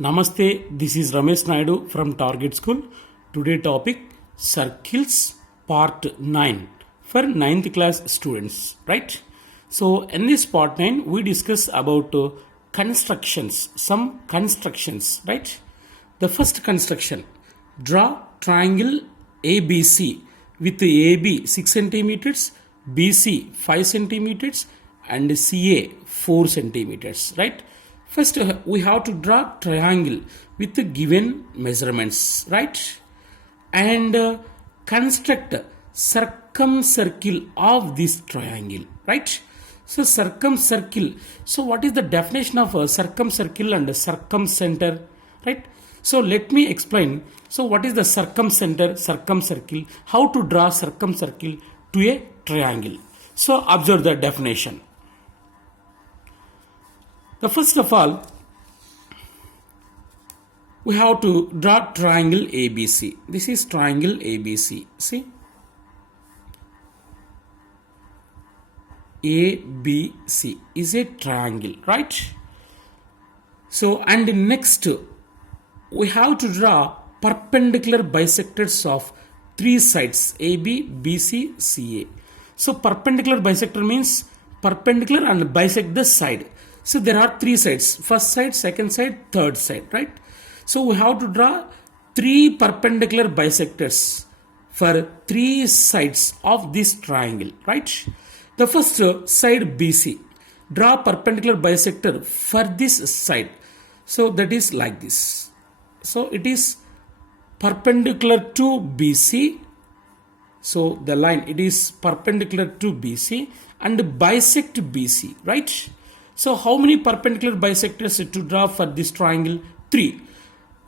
Namaste, this is Ramesh Naidu from Target School. Today topic circles part 9 for 9th class students, right? So in this part 9 we discuss about constructions, some constructions, right? The first construction, draw triangle ABC with AB 6 centimeters, BC 5 centimeters and CA 4 centimeters, right? First, we have to draw triangle with the given measurements, right? And construct circumcircle of this triangle, right? So circumcircle. So what is the definition of a circumcircle and a circumcenter, right? So let me explain. So what is the circumcircle, how to draw circumcircle to a triangle. So observe the definition. The first of all, we have to draw triangle ABC. This is triangle ABC. See, ABC is a triangle, right? So, and next, we have to draw perpendicular bisectors of three sides AB, BC, CA. So, perpendicular bisector means perpendicular and bisect the side. So there are three sides, first side, second side, third side, right? So we have to draw three perpendicular bisectors for three sides of this triangle, right? The first side BC, draw perpendicular bisector for this side. So that is like this. So it is perpendicular to BC. So the line, it is perpendicular to BC and bisect BC, right? So how many perpendicular bisectors to draw for this triangle? 3.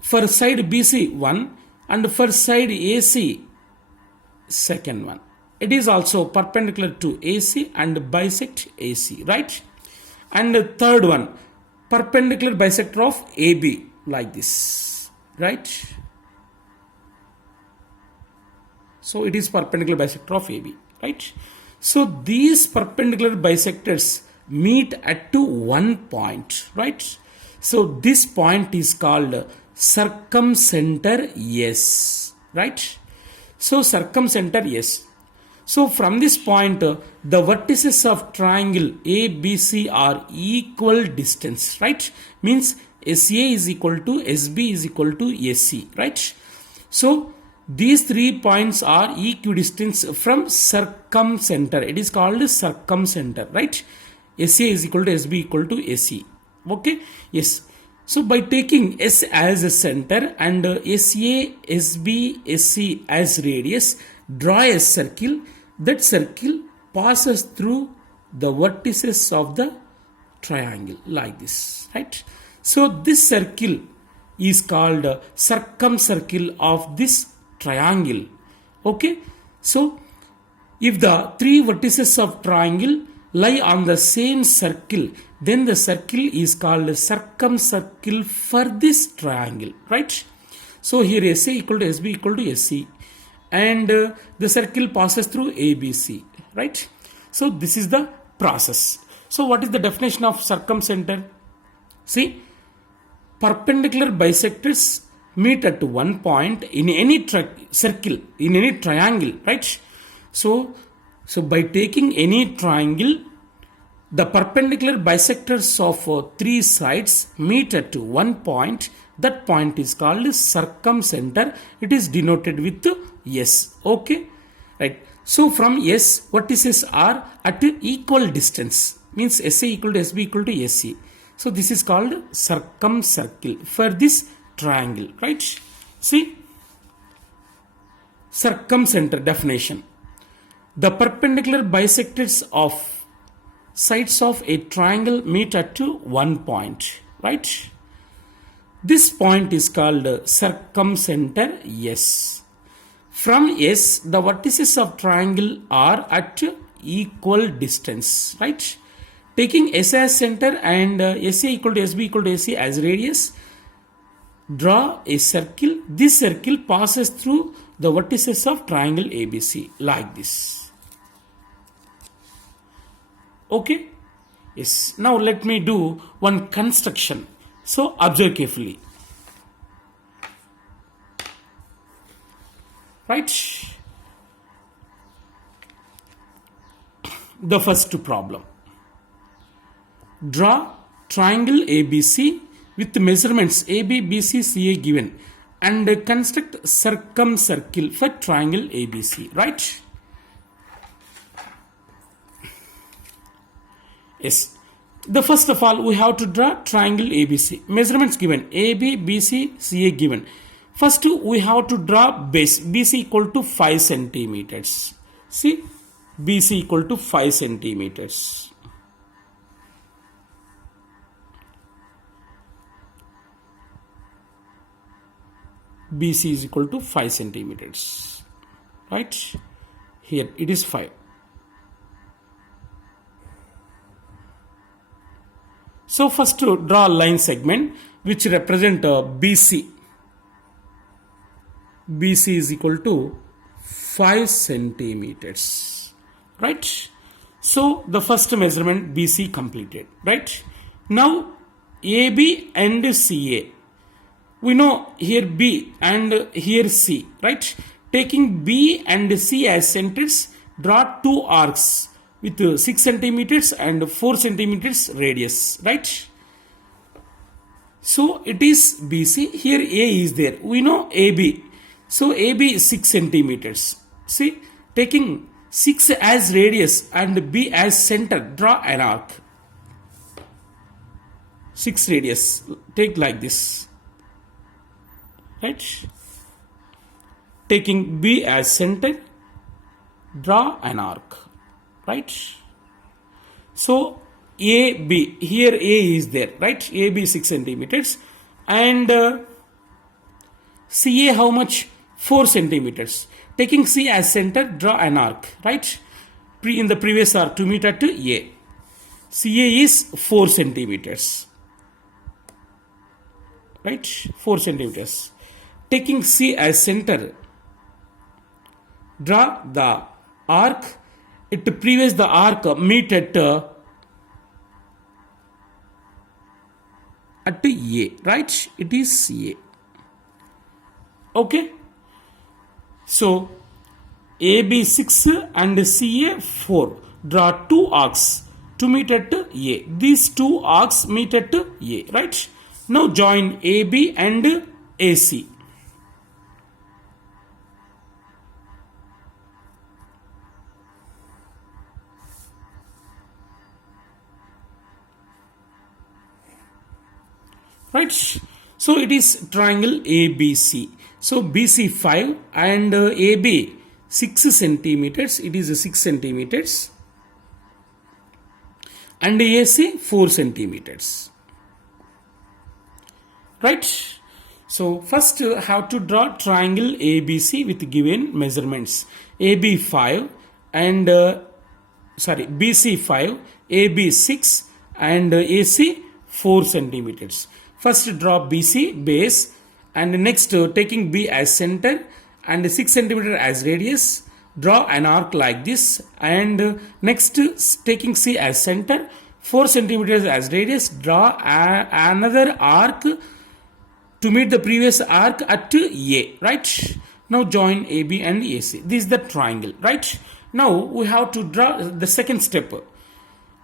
For side BC 1 and for side AC second one. It is also perpendicular to AC and bisect AC, right? And the third one, perpendicular bisector of AB like this, right? So it is perpendicular bisector of AB, right? So these perpendicular bisectors meet at to one point, right? So this point is called circumcenter S, right? So circumcenter S. So from this point, the vertices of triangle ABC are equal distance, right? Means SA is equal to SB is equal to SC, right? So these 3 points are equidistant from circumcenter. It is called circumcenter, right? SA is equal to SB equal to AC. Okay? Yes. So by taking S as a center and SA, SB, SC as radius, draw a circle. That circle passes through the vertices of the triangle like this, right? So this circle is called circumcircle of this triangle. Okay? So if the 3 vertices of triangle lie on the same circle, then the circle is called circumcircle for this triangle, right? So here SA equal to SB equal to SC and the circle passes through ABC, right? So this is the process. So what is the definition of circumcenter? See, perpendicular bisectors meet at one point in any circle, in any triangle, right? So by taking any triangle, the perpendicular bisectors of 3 sides meet at one point. That point is called circumcenter. It is denoted with S. Okay, right? So from S, vertices are at equal distance. Means SA equal to SB equal to SC. So this is called circumcircle for this triangle, right? See, circumcenter definition. The perpendicular bisectors of sides of a triangle meet at one point, right? This point is called circumcenter S. From S, the vertices of triangle are at equal distance, right? Taking S as center and SA equal to SB equal to AC as radius, draw a circle. This circle passes through the vertices of triangle ABC like this. Okay? Yes. Now let me do one construction. So observe carefully. right? The first problem. Draw triangle ABC with measurements AB, BC, CA given and construct circumcircle for triangle ABC, right? Yes. The first of all, we have to draw triangle ABC. Measurements given AB, BC, CA given. First, we have to draw base. BC equal to 5 centimeters. See, BC equal to 5 centimeters. BC is equal to 5 centimeters. Right? Here it is 5. So first to draw a line segment which represent BC. BC is equal to 5 centimeters. Right? So the first measurement BC completed. Right? Now AB and CA. We know here B and here C. Right? Taking B and C as centers, draw two arcs with 6 centimeters and 4 centimeters radius, right? So it is BC. Here A is there. We know AB. So AB is 6 centimeters. See, taking 6 as radius and B as center, draw an arc. 6 radius. Take like this, right? Taking B as center, draw an arc. Right? So AB, here A is there, right? AB 6 centimeters and CA how much? 4 centimeters. Taking C as center, draw an arc, right? In the previous arc to meet at A. CA is 4 centimeters, right? 4 centimeters. Taking C as center, draw the arc. It previous the arc meet at A, right? It is A. Okay. So AB 6 and CA 4. Draw two arcs to meet at A. These two arcs meet at A, right? Now join AB and AC. Right? So it is triangle ABC. So BC 5 and AB 6 centimeters. It is 6 centimeters. And AC 4 centimeters. Right? So first have to draw triangle ABC with given measurements. AB 5 and BC 5, AB 6 and AC 4 centimeters. First draw BC base and next taking B as center and 6 centimeter as radius, draw an arc like this and next taking C as center, 4 centimeters as radius, draw another arc to meet the previous arc at A, right? Now join AB and AC. This is the triangle, right? Now we have to draw the second step.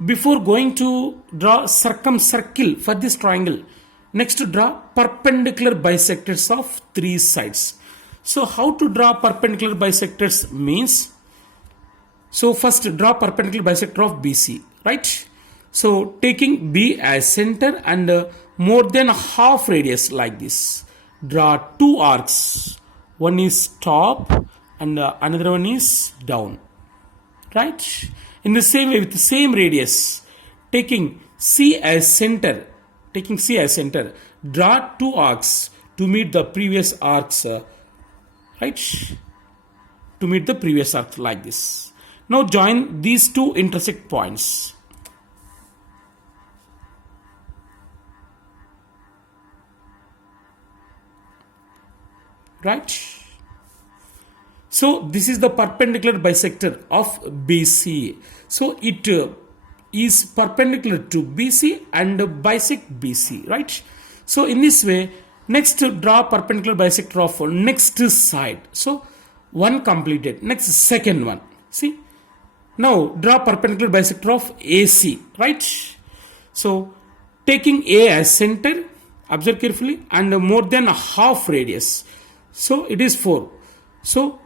Before going to draw circumcircle for this triangle, next to draw perpendicular bisectors of 3 sides. So how to draw perpendicular bisectors means, so first draw perpendicular bisector of BC, right? So taking B as center and more than half radius like this, draw two arcs. One is top and another one is down, right? In the same way with the same radius, taking C as center, draw two arcs to meet the previous arcs, right? To meet the previous arc like this. Now join these two intersect points. Right? So this is the perpendicular bisector of BC. So it is perpendicular to BC and bisect BC, right? So in this way, next draw perpendicular bisector of next side. So one completed. Next, second one. See, now draw perpendicular bisector of AC, right? So taking A as center, observe carefully, and more than a half radius. So it is 4. So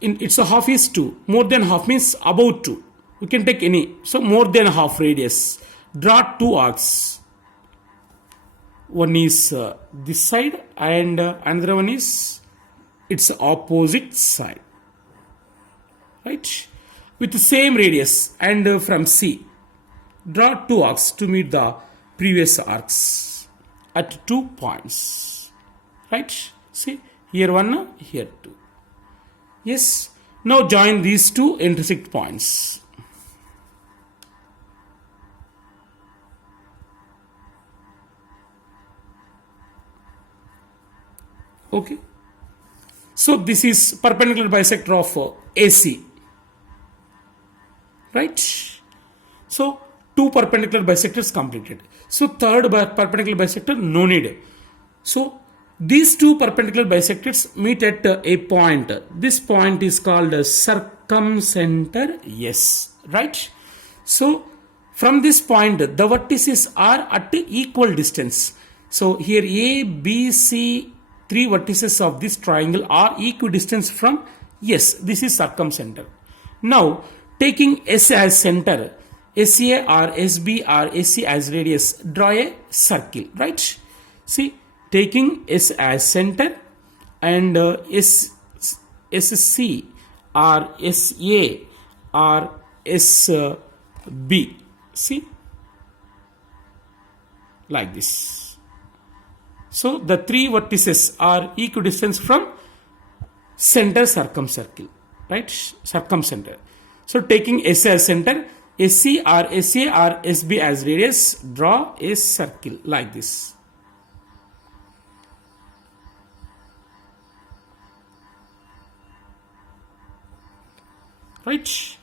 its a half is 2. More than half means about 2. We can take any. So more than half radius. Draw 2 arcs. One is this side and another one is its opposite side. Right? With the same radius and from C. Draw 2 arcs to meet the previous arcs at 2 points. Right? See, here 1, here 2. Yes. Now join these two intersect points. Okay. So this is perpendicular bisector of AC. Right? So two perpendicular bisectors completed. So third perpendicular bisector, no need. So these two perpendicular bisectors meet at a point. This point is called circumcenter S. Right? So from this point, the vertices are at equal distance. So here A, B, C, 3 vertices of this triangle are equidistant from S. This is circumcenter. Now taking S as center, SA or SB or SC as radius, draw a circle. Right? See, taking S as center and SC or SA or SB. See, like this. So the 3 vertices are equidistant from center circumcircle, right? Circumcenter. So taking S as center, SC or SA or SB as radius, draw a circle like this. Right?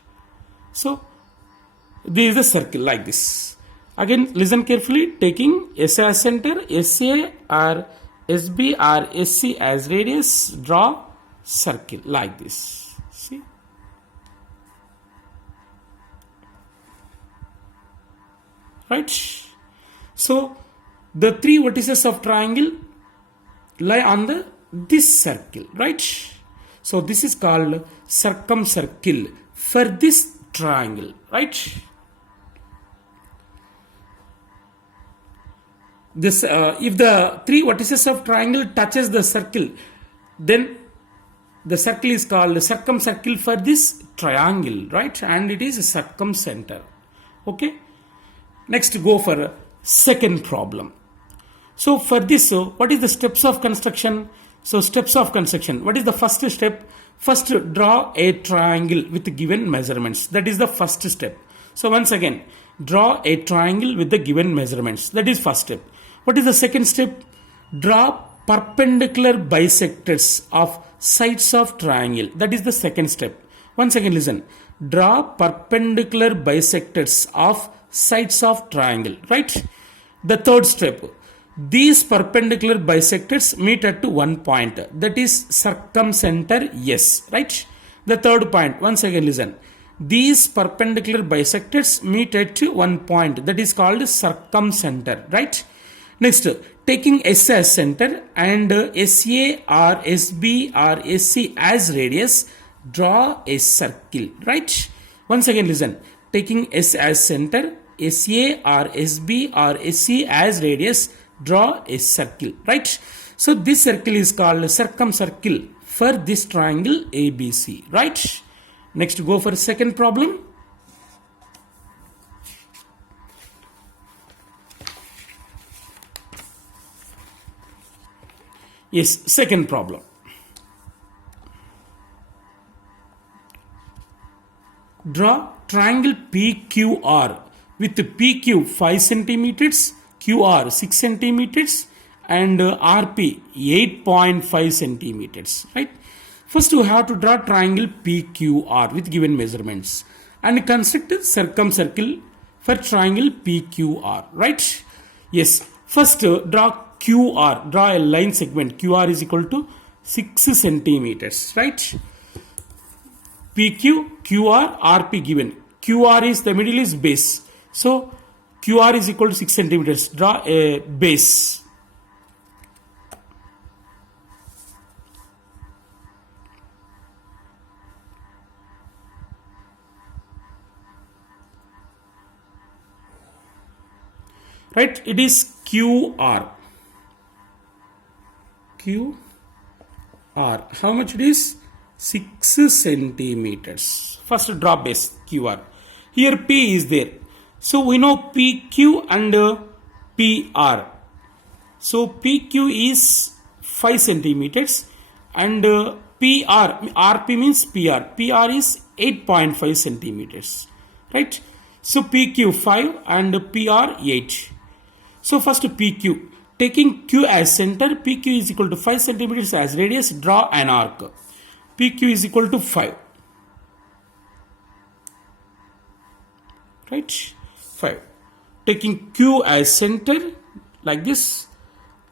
So this is the circle like this. Again, listen carefully. Taking S as center, SA or SB or SC as radius, draw circle like this. See? Right? So the 3 vertices of triangle lie on this circle. Right? So this is called circumcircle for this triangle. Right? This if the 3 vertices of triangle touches the circle, then the circle is called circumcircle for this triangle, right? And it is a circumcenter. Okay. Next, go for second problem. So for this, what is the steps of construction? So steps of construction. What is the first step? First, draw a triangle with given measurements. That is the first step. So once again, draw a triangle with the given measurements. That is first step. What is the second step? Draw perpendicular bisectors of sides of triangle. That is the second step. Once again, listen. Draw perpendicular bisectors of sides of triangle. Right? The third step. These perpendicular bisectors meet at one point. That is circumcenter S. Right? The third point. Once again, listen. These perpendicular bisectors meet at one point. That is called circumcenter. Right? Next, taking S as center and SA or SB or SC as radius, draw a circle. Right? Once again, listen. Taking S as center, SA or SB or SC as radius, draw a circle. Right? So this circle is called circumcircle for this triangle ABC. Right? Next, go for second problem. Yes, second problem. Draw triangle PQR with PQ 5 centimeters, QR 6 centimeters and RP 8.5 centimeters. Right? First, you have to draw triangle PQR with given measurements and construct a circumcircle for triangle PQR. Right? Yes. First, draw QR. Draw a line segment. QR is equal to 6 centimeters. Right? PQ, QR, RP given. QR is the middle is base. So QR is equal to 6 centimeters. Draw a base. Right? It is QR. QR. How much it is? 6 centimeters. First draw base QR. Here P is there. So we know PQ and PR. So PQ is 5 centimeters and RP means PR. PR is 8.5 centimeters. Right? So PQ 5 and PR 8. So first PQ. Taking Q as center, PQ is equal to 5 centimeters as radius. Draw an arc. PQ is equal to 5. Right? 5. Taking Q as center like this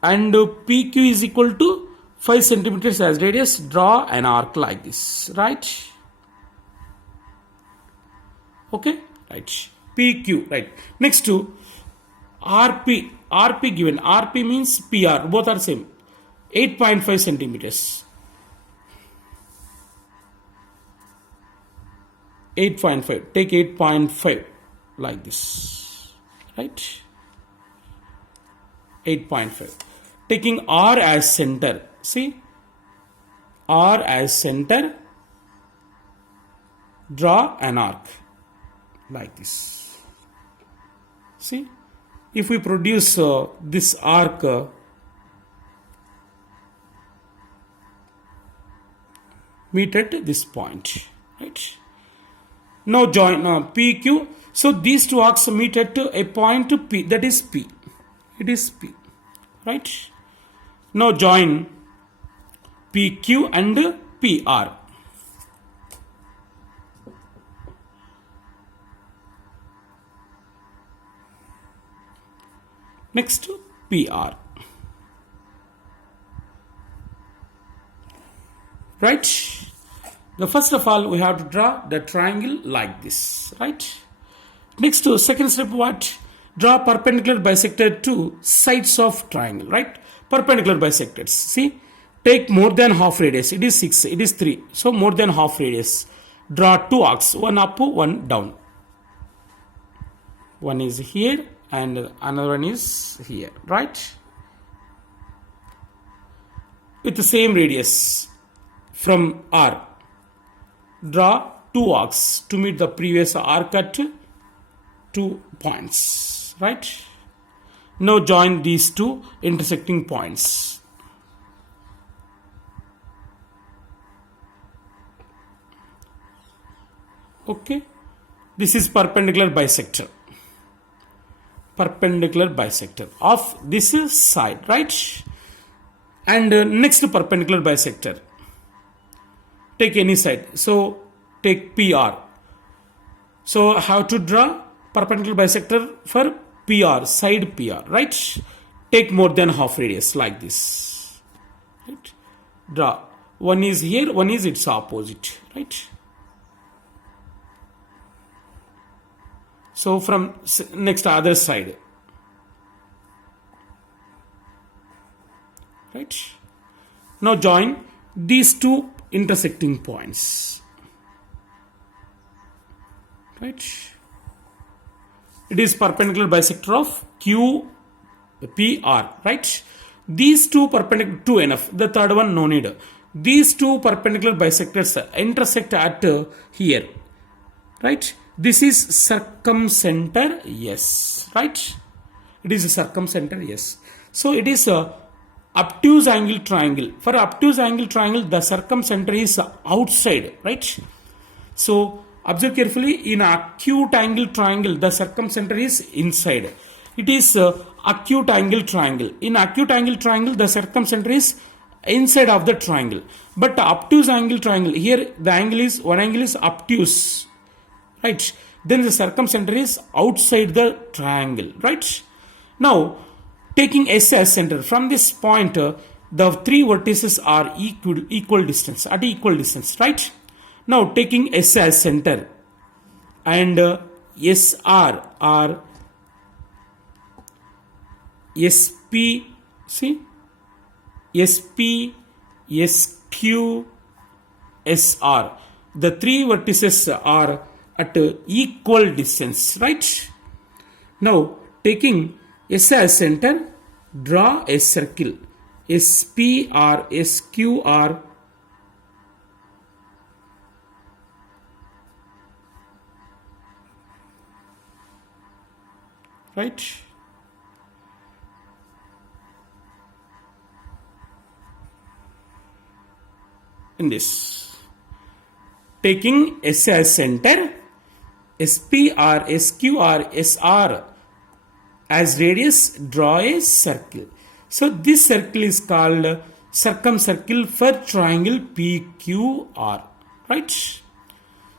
and PQ is equal to 5 centimeters as radius. Draw an arc like this. Right? Okay? Right. PQ. Right. Next to RP. RP given. RP means PR. Both are same. 8.5 centimeters. 8.5. Take 8.5 like this. Right? 8.5. Taking R as center. See? R as center. Draw an arc like this. See? If we produce this arc, meet at this point, right? Now join PQ. So these two arcs meet at a point P, that is P. It is P, right? Now join PQ and PR. Next PR. Right? The first of all we have to draw the triangle like this. Right? Next to second step what? Draw perpendicular bisector to sides of triangle. Right? Perpendicular bisectors. See? Take more than half radius. It is 6. It is 3. So more than half radius. Draw two arcs. One up, one down. One is here. And another one is here, right? With the same radius from R. Draw two arcs to meet the previous arc at 2 points, right? Now join these two intersecting points. Okay, this is perpendicular bisector. Perpendicular bisector of this side, right? And next perpendicular bisector. Take any side. So take PR. So how to draw perpendicular bisector for PR, side PR, right? Take more than half radius like this. Right? Draw. One is here, one is its opposite, right? So from next other side, right? Now join these two intersecting points, right? It is perpendicular bisector of QPR, right? These two perpendicular, two enough. The third one no need. These two perpendicular bisectors intersect at here, right? This is circumcenter, yes, right? It is a circumcenter, yes. So it is a obtuse angle triangle. For obtuse angle triangle, the circumcenter is outside, right? So observe carefully. In acute angle triangle, the circumcenter is inside. It is acute angle triangle. In acute angle triangle, the circumcenter is inside of the triangle. But obtuse angle triangle, here the angle is, one angle is obtuse. Right, then the circumcenter is outside the triangle, right? Now, taking S as center, from this point, the three vertices are equal distance, at equal distance, right? Now taking S as center and SR or SP, see, SP, SQ, SR. The three vertices are at equal distance, right? Now taking S as center, draw a circle. SP or SQ or right? In this, taking S as center, SP or SQ or SR as radius, draw a circle. So this circle is called circumcircle for triangle PQR, right?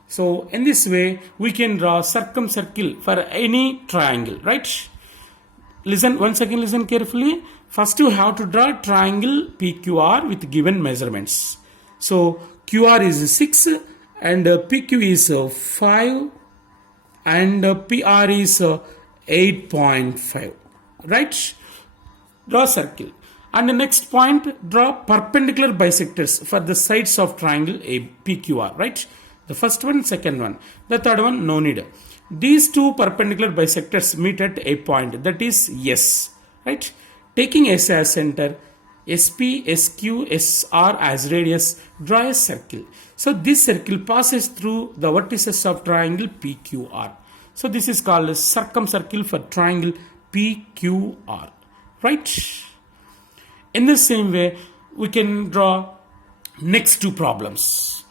So in this way we can draw circumcircle for any triangle, right? Listen once again, listen carefully. First you have to draw triangle PQR with given measurements. So QR is 6 and PQ is 5 and PR is 8.5, right? Draw circle. And the next point, draw perpendicular bisectors for the sides of triangle PQR, right? The first one, second one. The third one, no need. These two perpendicular bisectors meet at a point, that is S, right? Taking S as center, SP, SQ, SR as radius, draw a circle. So this circle passes through the vertices of triangle PQR. So this is called a circumcircle for triangle PQR, right? In the same way, we can draw next two problems.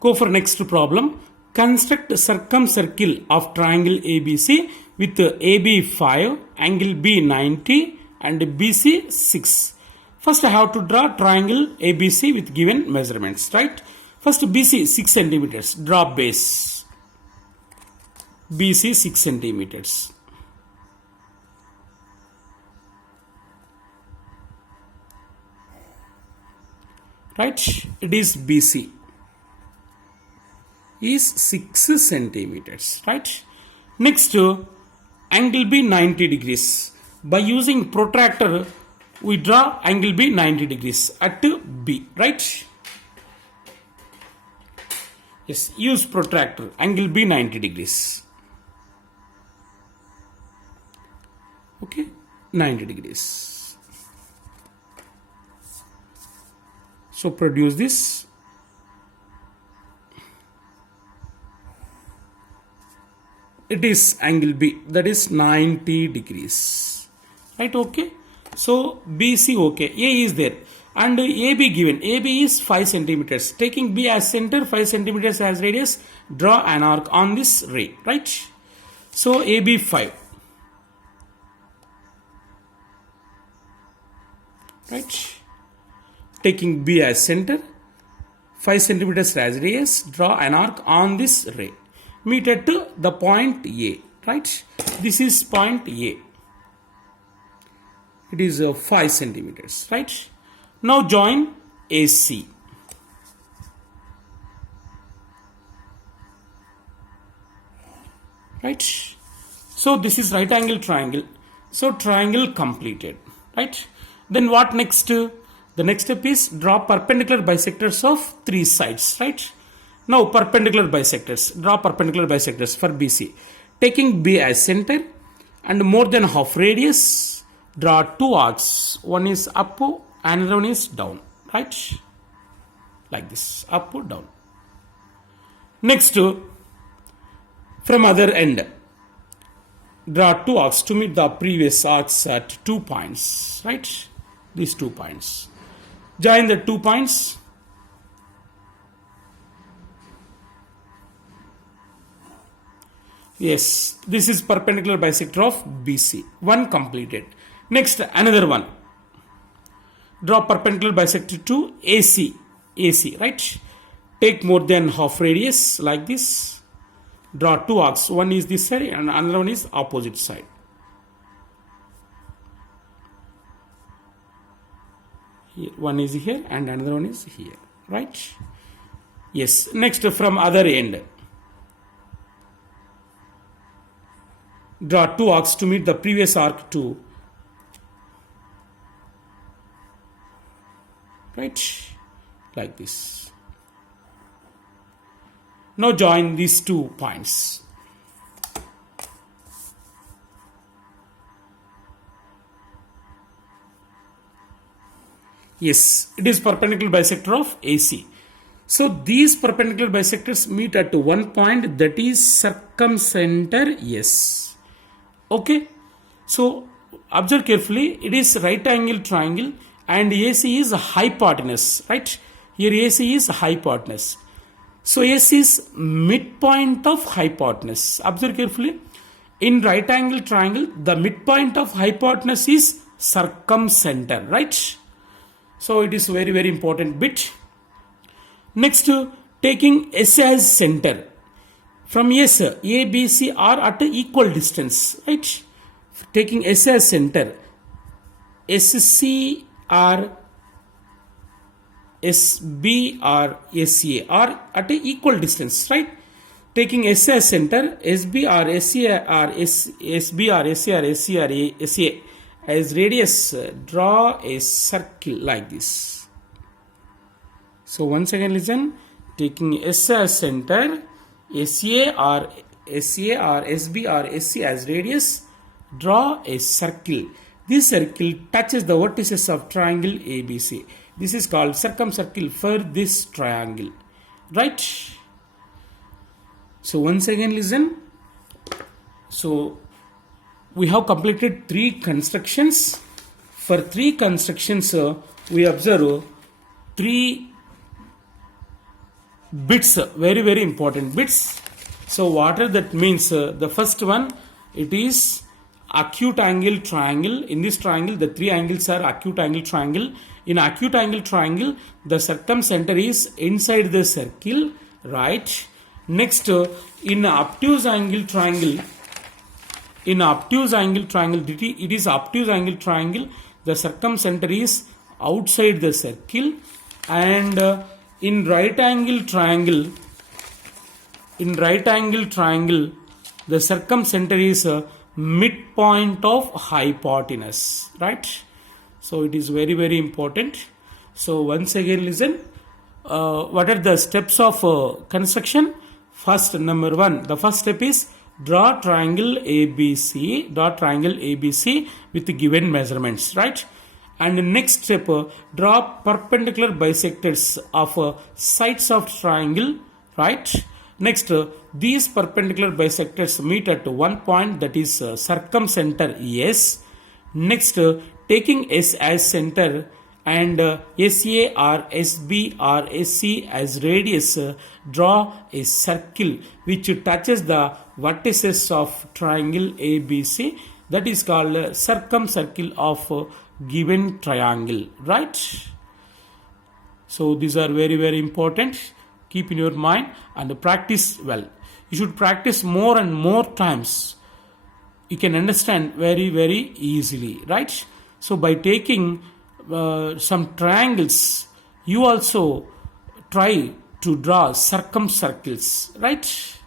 Go for next problem. Construct a circumcircle of triangle ABC with AB 5, angle B 90 and BC 6. First I have to draw triangle ABC with given measurements, right? First BC 6 centimeters, draw base. BC 6 centimeters. Right? It is BC. Is 6 centimeters, right? Next, angle B 90 degrees. By using protractor, we draw angle B 90 degrees at B, right? Yes, use protractor, angle B 90 degrees. Okay, 90 degrees. So produce this. It is angle B, that is 90 degrees, right? Okay, so BC okay, A is there and AB given. AB is 5 centimeters. Taking B as center, 5 centimeters as radius, draw an arc on this ray, right? So AB 5, right? Taking B as center, 5 centimeters as radius, draw an arc on this ray. Meet at the point A, right? This is point A. It is 5 centimeters, right? Now join AC. Right? So this is right angle triangle. So triangle completed, right? Then what next? The next step is draw perpendicular bisectors of 3 sides, right? Now perpendicular bisectors, draw perpendicular bisectors for BC. Taking B as center and more than half radius, draw 2 arcs. One is up, another one is down, right? Like this, up, down. Next, from other end, draw 2 arcs to meet the previous arcs at 2 points, right? These 2 points. Join the 2 points. Yes, this is perpendicular bisector of BC. One completed. Next, another one. Draw perpendicular bisector to AC. AC, right? Take more than half radius like this. Draw 2 arcs. One is this side and another one is opposite side. Here, one is here and another one is here, right? Yes. Next, from other end, draw two arcs to meet the previous arc 2, right? Like this. Now join these 2 points. Yes, it is perpendicular bisector of AC. So these perpendicular bisectors meet at one point, that is circumcenter S. Okay. So observe carefully, it is right angle triangle and AC is hypotenuse, right? Here AC is hypotenuse. So S is midpoint of hypotenuse. Observe carefully. In right angle triangle, the midpoint of hypotenuse is circumcenter, right? So it is very, very important bit. Next, taking S as center. From S, A, B, C are at equal distance, right? Taking S as center, SC or SB or SA are at equal distance, right? Taking S as center, SB or SA or SB or SA or SC or SA as radius, draw a circle like this. So once again listen, taking S as center, SA or SB or SC as radius, draw a circle. This circle touches the vertices of triangle ABC. This is called circumcircle for this triangle, right? So once again listen. So we have completed 3 constructions. For 3 constructions, we observe 3 bits, very, very important bits. So what are that means? The first one, it is acute angle triangle. In this triangle, the 3 angles are acute angle triangle. In acute angle triangle, the circumcenter is inside the circle, right? Next, in obtuse angle triangle, it is obtuse angle triangle, the circumcenter is outside the circle. And in right angle triangle, the circumcenter is midpoint of hypotenuse, right? So it is very, very important. So once again listen, what are the steps of construction? First, number 1, the first step is draw triangle ABC with given measurements, right? And the next step, draw perpendicular bisectors of sides of triangle, right? Next, these perpendicular bisectors meet at one point, that is circumcenter S. Next, taking S as center and SA or SB or SC as radius, draw a circle which touches the vertices of triangle ABC. That is called circumcircle of given triangle, right? So these are very, very important. Keep in your mind and practice well. You should practice more and more times. You can understand very, very easily, right? So by taking some triangles, you also try to draw circumcircles, right?